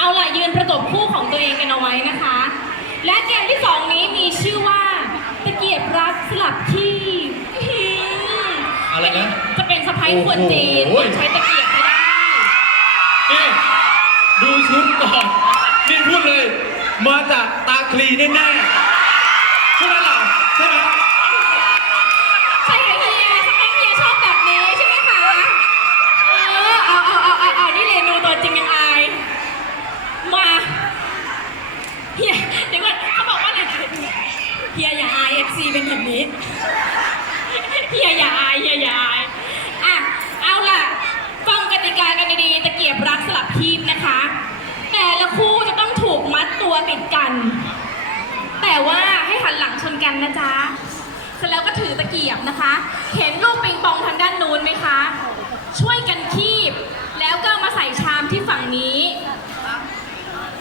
เอาล่ะยืนประกบคู่ของตัวเองกันเอาไว้นะคะ และเกมที่สองนี้มีชื่อว่าตะเกียบรักสลับที่อื้ออะไรนะจะเป็นสะพ้ายคนจีนโอ้โห ใช้ตะเกียบไม่ได้ นี่ดูชุดก่อน นี่พูดเลย มาจากตาคลีแน่ๆใช่ไหมล่ะใช่ไหม ใช่ค่ะเฮียสเปคเฮียชอบแบบนี้ใช่ไหมคะ เออ เอาเอาเอาเอาเอานี่เรนูตัวจริงยังอาย มาเฮียเดี๋ยวก่อนเขาบอกว่าอะไร เฮียอย่าอายเอฟซีเป็นแบบนี้เฮียอย่าอายเฮียอย่าอายอะเอาล่ะฟังกติกากันดีๆตะเกียบรักสลับทีมนะคะ แต่ละคู่จะต้องถูกมัดตัวติดกัน แต่ว่าให้หันหลังชนกันนะจ๊ะเสร็จแล้วก็ถือตะเกียบนะคะ เห็นลูกปิงปองทางด้านนู้นไหมคะ ช่วยกันคีบ แล้วก็มาใส่ชามที่ฝั่งนี้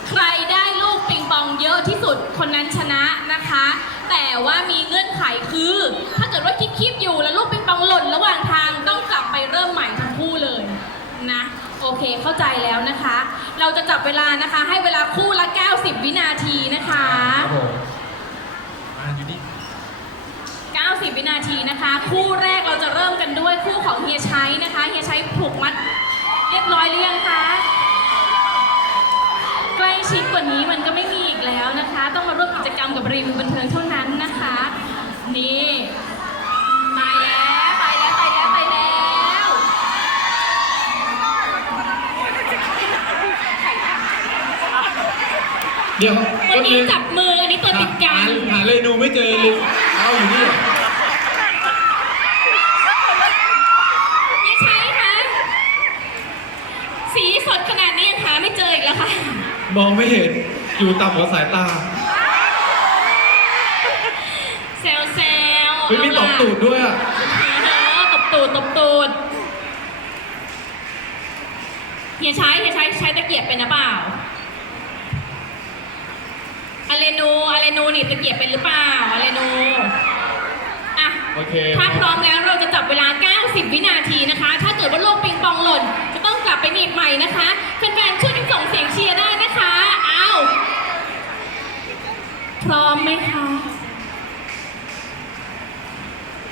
ใครได้ลูกปิงปองเยอะที่สุดคนนั้นชนะนะคะ แต่ว่ามีเงื่อนไขคือ ถ้าเกิดว่าคีบๆอยู่แล้วลูกปิงปองหล่นระหว่างทางต้องกลับไปเริ่มใหม่ทั้งคู่เลยนะโอเคเข้าใจแล้วนะคะ เราจะจับเวลานะคะ ให้เวลาคู่ละ 90 วินาทีนะคะ ครับผมมาอยู่นี่90 วินาทีนะคะ คู่แรกเราจะเริ่มกันด้วยคู่ของเฮียชัยนะคะเฮียชัยผูกมัด เรียบร้อยหรือยังคะใกล้ ชิดกว่านี้มันก็ไม่มีอีกแล้วนะคะ ต้องมาร่วมกิจกรรมกับรีวิวบันเทิงเท่านั้นนะคะ นี่ไปแล้วไปแล้วไปแล้วไปแล้วเดี๋ยววันนี้จับมืออันนี้ตัวติดกันหาหาเรนูไม่เจอเลยเอาอยู่นี่ เฮียชัยคะสีสดขนาดนี้ยังหาไม่เจออีกแล้วค่ะ มองไม่เห็นอยู่ต่ำกว่าสายตาเซลเซลไม่มีตบตูดด้วยอะตบตูดตบตูดเฮียใช้เฮียใช้ใช้ตะเกียบเป็นหรือเปล่าอเลนูอเลนูนี่ตะเกียบเป็นหรือเปล่าอเลนูอะโอเคถ้าพร้อมแล้วเราจะจับเวลา 90 วินาทีนะคะ ถ้าเกิดว่าลูกปิงปองหล่น จะต้องกลับไปหนีบใหม่นะคะแฟนๆช่วยกันส่งเสียงเชียร์ได้นะคะอ้าวพร้อมไหมคะ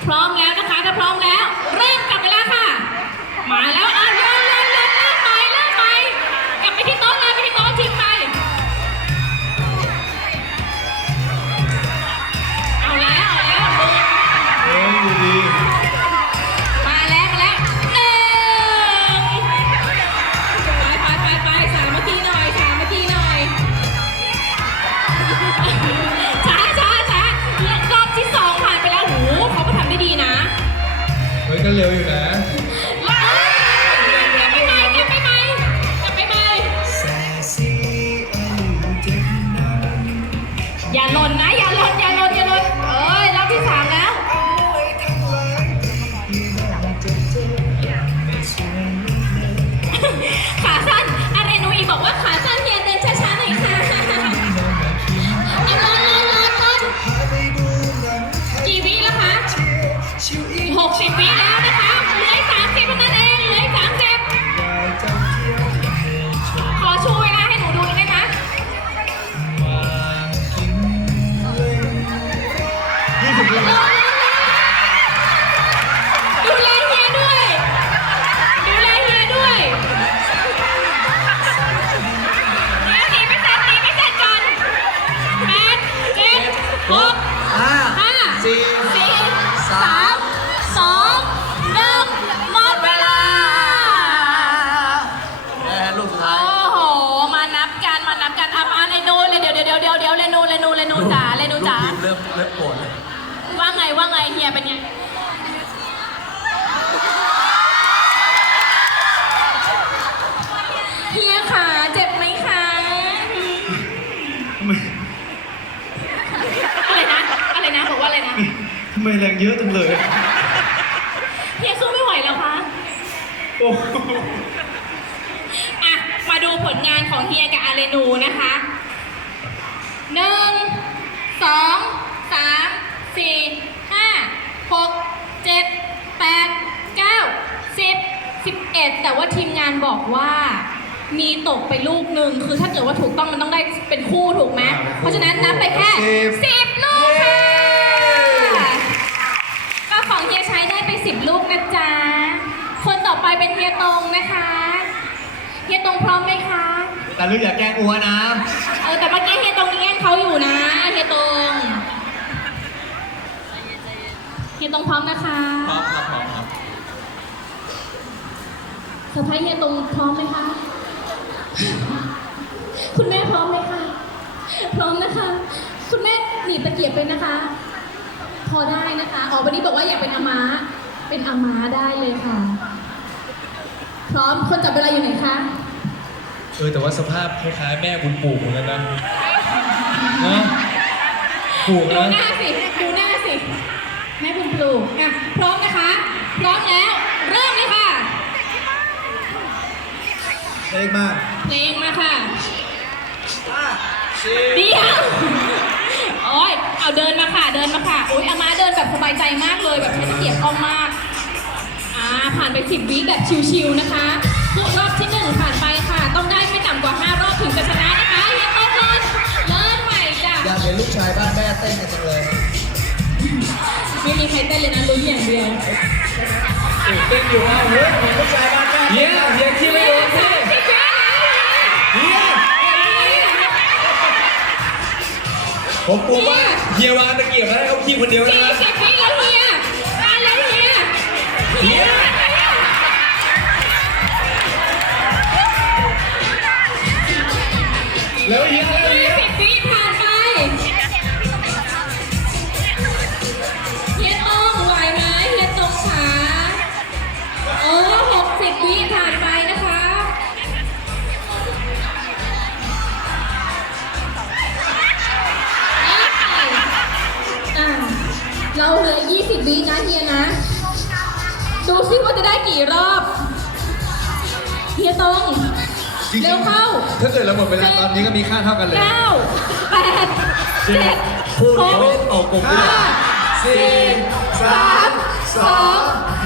พร้อมแล้วนะคะถ้าพร้อมแล้ว เริ่มกลับเวลาค่ะ มาแล้วอัน แรงเยอะจังเลย เฮียสู้ไม่ไหวแล้วคะโอ้อะ มาดูผลงานของเฮียกับอาเรนูนะคะหนึ่งสองสามสี่ห้าหกเจ็ดแปดเก้าสิบสิบเอ็ดแต่ว่าทีมงานบอกว่ามีตกไปลูกหนึ่งคือถ้าเกิดว่าถูกต้องมันต้องได้เป็นคู่ถูกไหมเพราะฉะนั้นนับไปแค่สิบลูกค่ะก็ของเฮียใช้ได้ไปสิบลูกนะจ๊ะคนต่อไป เป็นเฮียตรงนะคะเฮียตรงพร้อมไหมคะแต่ลูกอย่าแกล้งอัวนะ เออแต่เมื่อกี้เฮียตรงแย่งเขาอยู่นะเฮียตรงเฮียตรงพร้อมนะคะพร้อมครับพร้อมครับเซอร์ไพรส์เฮียตรงพร้อมไหมคะ คุณแม่พร้อมไหมคะพร้อมนะคะ คุณแม่หนีบตะเกียบไปนะคะ พอได้นะคะอ๋อวันนี้บอกว่าอยากเป็นอาม้าเป็นอาม้าได้เลยค่ะพ ร้อมคนจับเวลาอยู่ไหนคะเออแต่ว่าสภาพคล้ายๆแม่บุญปลูกเหมือนกันนะนะปลูกดูนะหน้าสิดูหน้าสิ แม่คุณปลูกอะพร้อมนะคะ พร้อมแล้ว เริ่มเลยค่ะ เล็กมากเพลงมาค่ะ เดียวโอ้ยเอาเดินมาค่ะ เดินมาค่ะ โอ้ยอามาเดินแบบสบายใจมากเลยแบบใช้ตะเกียบคล่องมากอ่า ผ่านไปสิบวิแบบชิวๆนะคะพวกรอบที่หนึ่งผ่านไปค่ะ ต้องได้ไม่ต่ำกว่าห้ารอบถึงจะชนะนะคะเฮียโต้นเริ่มเริ่มใหม่จ้ะอยากเห็นลูกชายบ้านแม่เต้นกันจังเลยไม่มีใครเต้นเลยนะลุ้นอย่างเดียวตื่นเต้นอยู่อะเฮ้ยลูกชายบ้านแม่เฮียเฮียขี้ไม่โดนสิสิบวิแล้วเฮียผมกลัวว่าเฮียวางตะเกียบแล้วให้เขาขี้คนเดียวสี่นะสิบวิแล้วเฮียมาแล้วเฮียเแล้วเฮียแล้วเียสิบวิผ่านไปเฮียต้องไหวไหมเฮียตรงขาโอ้หกสิบวิผ่านไปนะคะอะเราเหลือ 20วินะเฮียนะ ดูซิว่าจะได้กี่รอบ เฮียต รงเร็วเข้า ถ้าเกิดเราหมดเวลาตอนนี้ก็มีค่าเท่ากันเลย เก้าแปดเจ็ดพูดหเดี๋ยวไม่กได้ตกกลมห้าสี่สามสอง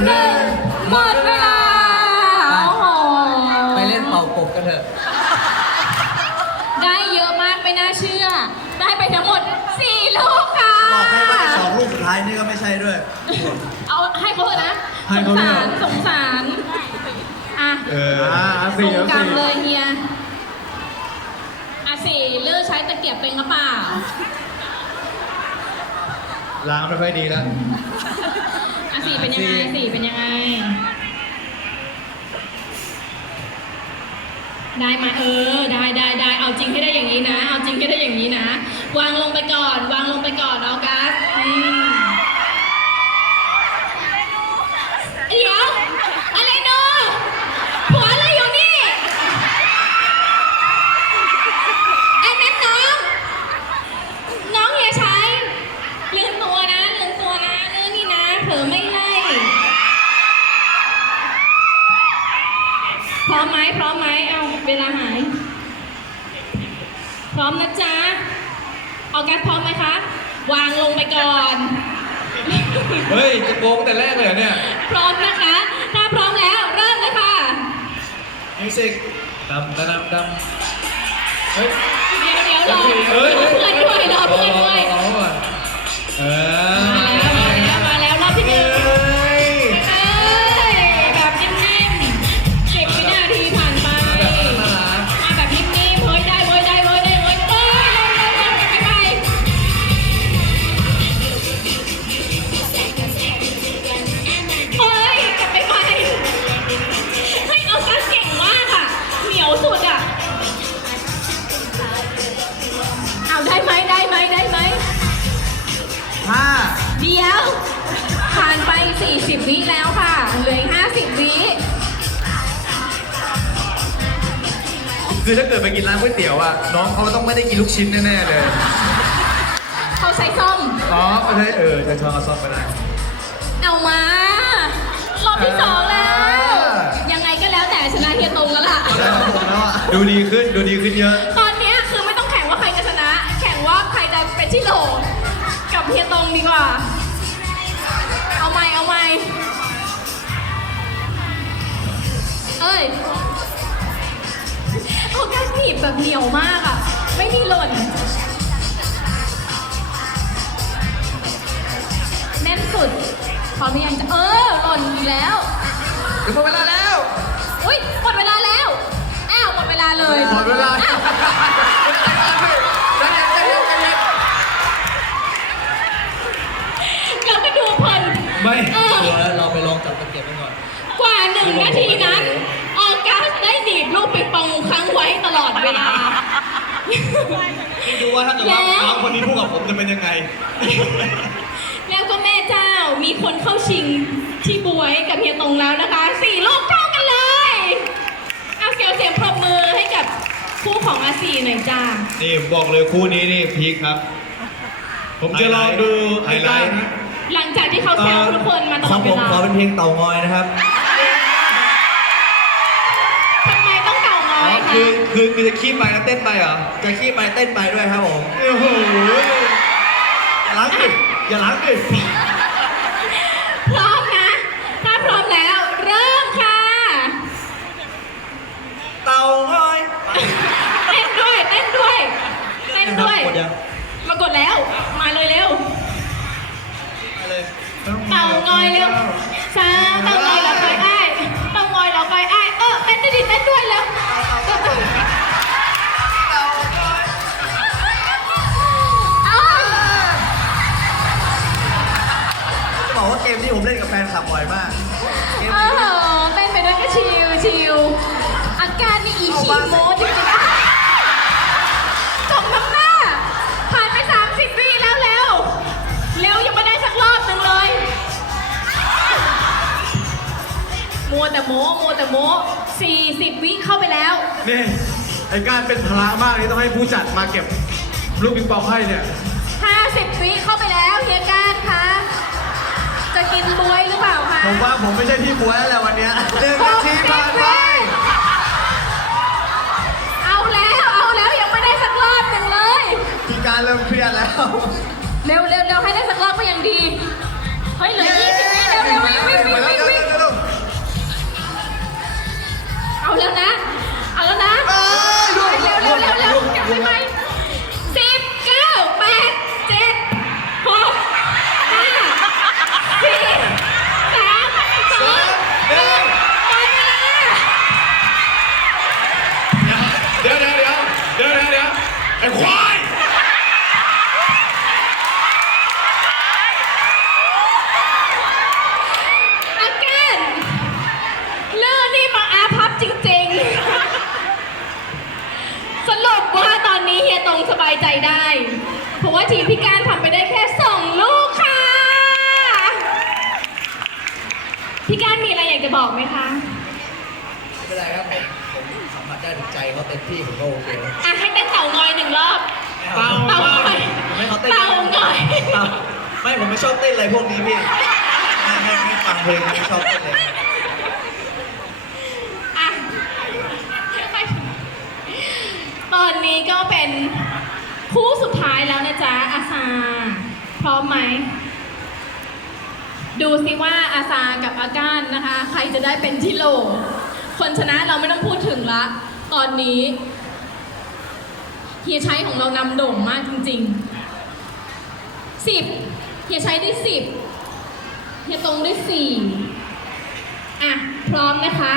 หนึ่งหมดเวลาโอ้โห ไปเล่นเป่ากบกันเถอะ ได้เยอะมากไม่น่าเชื่อ ได้ไปทั้งหมด 4 ลูกค่ะ บอกให้ว่าสองลูกสุดท้ายนี่ก็ไม่ใช่ด้วย เอาให้เขาเถอะนะให้สงเขาด้วยสารสงสาร อะเอออ่าตรงกลางเลยเฮียอะสี่เลือกใช้ตะเกียบเป็นกระเป๋าล้างไม่ค่อยดีแล้ว อะสี่เป็นยังไงสี่ สี่เป็นยังไง ได้ไหมาเออ ได้ได้ได้เอาจริงให้ได้อย่างนี้นะ เอาจริงให้ได้อย่างนี้นะ วางลงไปก่อน วางลงไปก่อนออกัสอืมเดี๋ยว อะไรเนาะผัวอะไรอยู่นี่อันนั้นน้อง น้องเฮียชัยลืมตัวนะลืมตัวนะเรื่องนี้นะเผลอไม่ไล่พร้อมไหมพร้อมไหมเอาเวลาหาย พร้อมนะจ๊ะออกัสพร้อมไหมคะ วางลงไปก่อน เฮ้ยจะโกงแต่แรกเลยเหรอเนี่ย พร้อมนะคะ ถ้าพร้อมแล้วเริ่มเลยค่ะ มิวสิกดำดำดำดำเฮ้ย เดี๋ยวเดี๋ยวรอเฮ้ยรอเพื่อนด้วยรอเพื่อนด้วยรอก่อนเออ ผ่านไป 40 วิแล้วค่ะ เหลืออีก50 วิคือถ้าเกิดไปกินร้านก๋วยเตี๋ยวอะน้องเขาต้องไม่ได้กินลูกชิ้นแน่ๆเลย เขาใช้ส้ม อ๋อไม่ใช่เออจะชอบเอาซอสไปได้ เอามารอบที่สองแล้ว ยังไงก็แล้วแต่ชนะเฮียตรงแล้วล่ะได้ของผมแล้วอะ ดูดีขึ้นดูดีขึ้นเยอะ ตอนเนี้ยคือไม่ต้องแข่งว่าใครจะชนะ แข่งว่าใครจะเป็นที่โหลกับเฮียตรงดีกว่าเอา เอ้ยแบบเหนียวมากอะ ไม่มีหล่น แน่นสุด พร้อมหรือยังจะเออ หล่นอีกแล้ว ถึงหมดเวลาแล้ว อุ้ยหมดเวลาแล้ว อ้าวหมดเวลาเลยหมดเวลาอ้าวใจเย็นใจเย็นใจเย็นเราก็ดูเพลินไม่เออตัวแล้วเราไปลองจับตะเกียบกันก่อน กว่าหนึ่งนาทีนั้นออกัสได้หนีบลูกปิงปองค้างไว้ตลอดเวลานี่ดูว่าถ้าเกิดว่าแล้ว น้องคนนี้พูดกับผมจะเป็นยังไง แล้วก็แม่เจ้ามีคนเข้าชิงที่บวยกับเฮียตรงแล้วนะคะสี่ลูกเท่ากันเลยเอาเสียงเสียงปรบมือให้กับคู่ของอาซีหน่อยจ้า นี่ผมบอกเลยคู่นี้นี่พีคครับ ผมจะลองดูไฮไอ้ไลต้าท์นะหลังจากที่เขาแซวทุกคนมาตขลอองดผเวมลาขอเป็นเพลงเต่างอยนะครับท คือคือคือจะขี้ไปแล้วเต้นไปเหรอ จะขี้ไปเต้นไปด้วยครับผม โอ้โห อย่าล้างดิอย่าล้างดิ จะบอกว่าเกมที่ผมเล่นกับแฟนคลับบ่อยมากเกมเออเต้นไปด้วยก็ชิลชิลอาการนี่อีขีโมจริงๆจบน้ำหน้า ผ่านไป 30วิแล้วเร็วเร็วยังไม่ได้สักรอบหนึ่งเลย มัวแต่โม้มัวแต่โม้40 วิเข้าไปแล้ว นี่ไอ้การเป็นภาระมากนี่ต้องให้ผู้จัดมาเก็บลูกปิงปองให้เนี่ย กินบวยหรือเปล่าคะ ผมว่าผมไม่ใช่พี่บวยแล้วแหละวันเนี้ยหนึ่งหนากทีสิผ่าบนไปวิเอา เพลงไม่ชอบเต้นเลยอะตอนนี้ก็เป็นคู่สุดท้ายแล้วนะจ๊ะอาซา พร้อมไหม ดูสิว่าอาซากับอาก้านนะคะ ใครจะได้เป็นที่โล คนชนะเราไม่ต้องพูดถึงละ ตอนนี้เฮียชัยของเรานำโด่งมากจริงๆสิบเฮียชัยได้สิบ เฮียตรงได้สี่อะ พร้อมนะคะ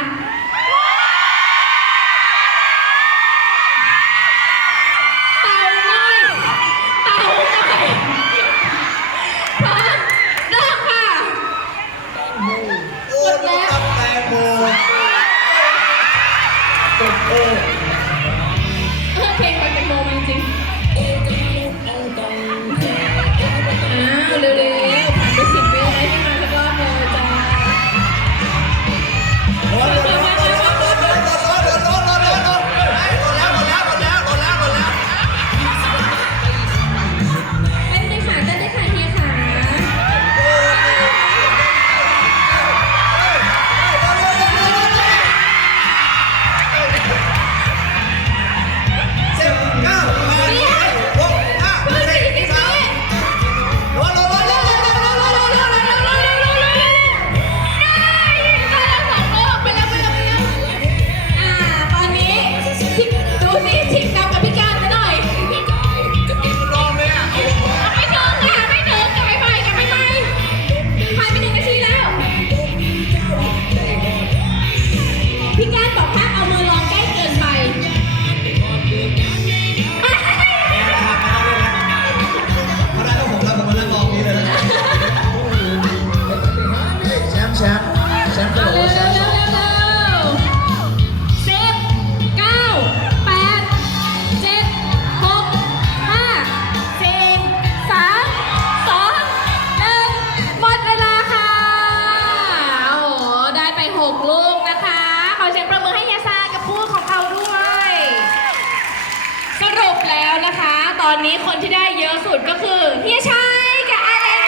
ตอนนี้คนที่ได้เยอะสุดก็คือเฮียชัยกับอาเลน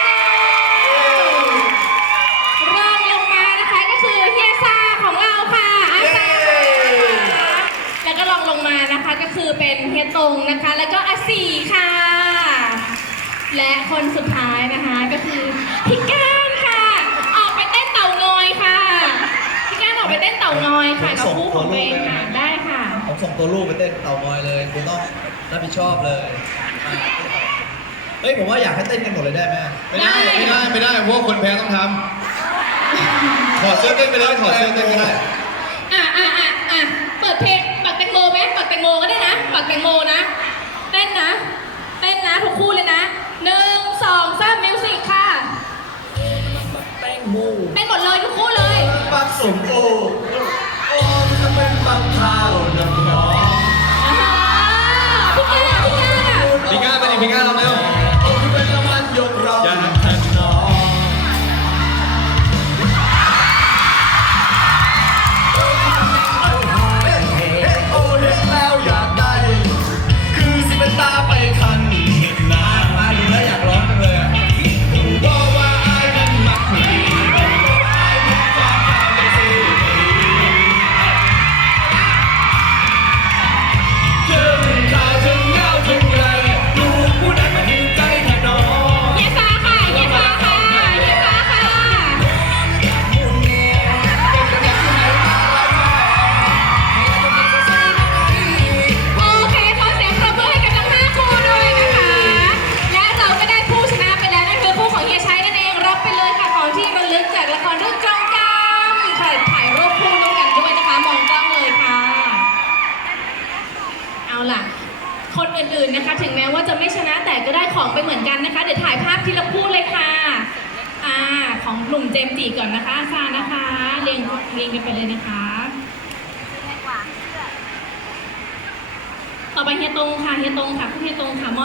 รองลงมานะคะก็คือเฮียซาของเราค่ะอาซาแล้วก็รองลงมานะคะก็คือเป็นเฮียตงนะคะ แล้วก็อาสีค่ะ และคนสุดท้ายนะคะก็คือพี่ก้านค่ะ ออกไปเต้นเต่างอยค่ะพี่ก้านออกไปเต้นเต่างอยค่ะกับคู่ของตัวเองค่ะได้ค่ะ ผมส่งตัวลูกไปเต้นเต่างอยเลยคุณต้อง รับผิดชอบเลยอ่าเฮ้ยผมว่าอยากให้เต้นกันหมดเลยได้ไหมไม่ได้ไม่ได้ไม่ได้เพราะว่าคนแพ้ต้องทำถอดเสื้อเต้นไปเลยถอดเสื้อเต้นก็ได้อะอะอะอะเปิดเพลงปักแตงโมไหมปักแตงโมก็ได้นะปักแตงโมนะ เต้นนะ เต้นนะทุกคู่เลยนะหนึ่งสองสามมิวสิกค่ะ แตงโมเต้นหมดเลยทุกคู่เลย ปักสมโอโอ้จะเป็นปักข้าวน้ำหอม พี่ก้าพิง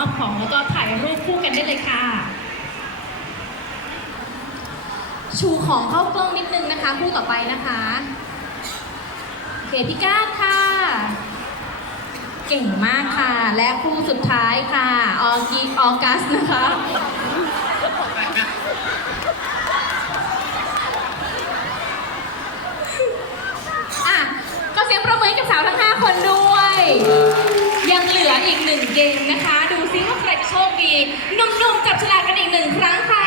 อบของแล้วก็ถ่ายรูปคู่กันได้เลยค่ะ ชูของเข้ากล้องนิดนึงนะคะคู่ต่อไปนะคะโอเคพี่ก้านค่ะ เก่งมากค่ะ และคู่สุดท้ายค่ะ ออกิออกัสนะคะอะก็เสียงประเมินกับสาวทั้ง 5 คนด้วยังเหลืออีกหนึ่งเกมนะคะ ดูซิว่าใครจะโชคดีหนุ่มๆจับฉลากกันอีกหนึ่งครั้งค่ะ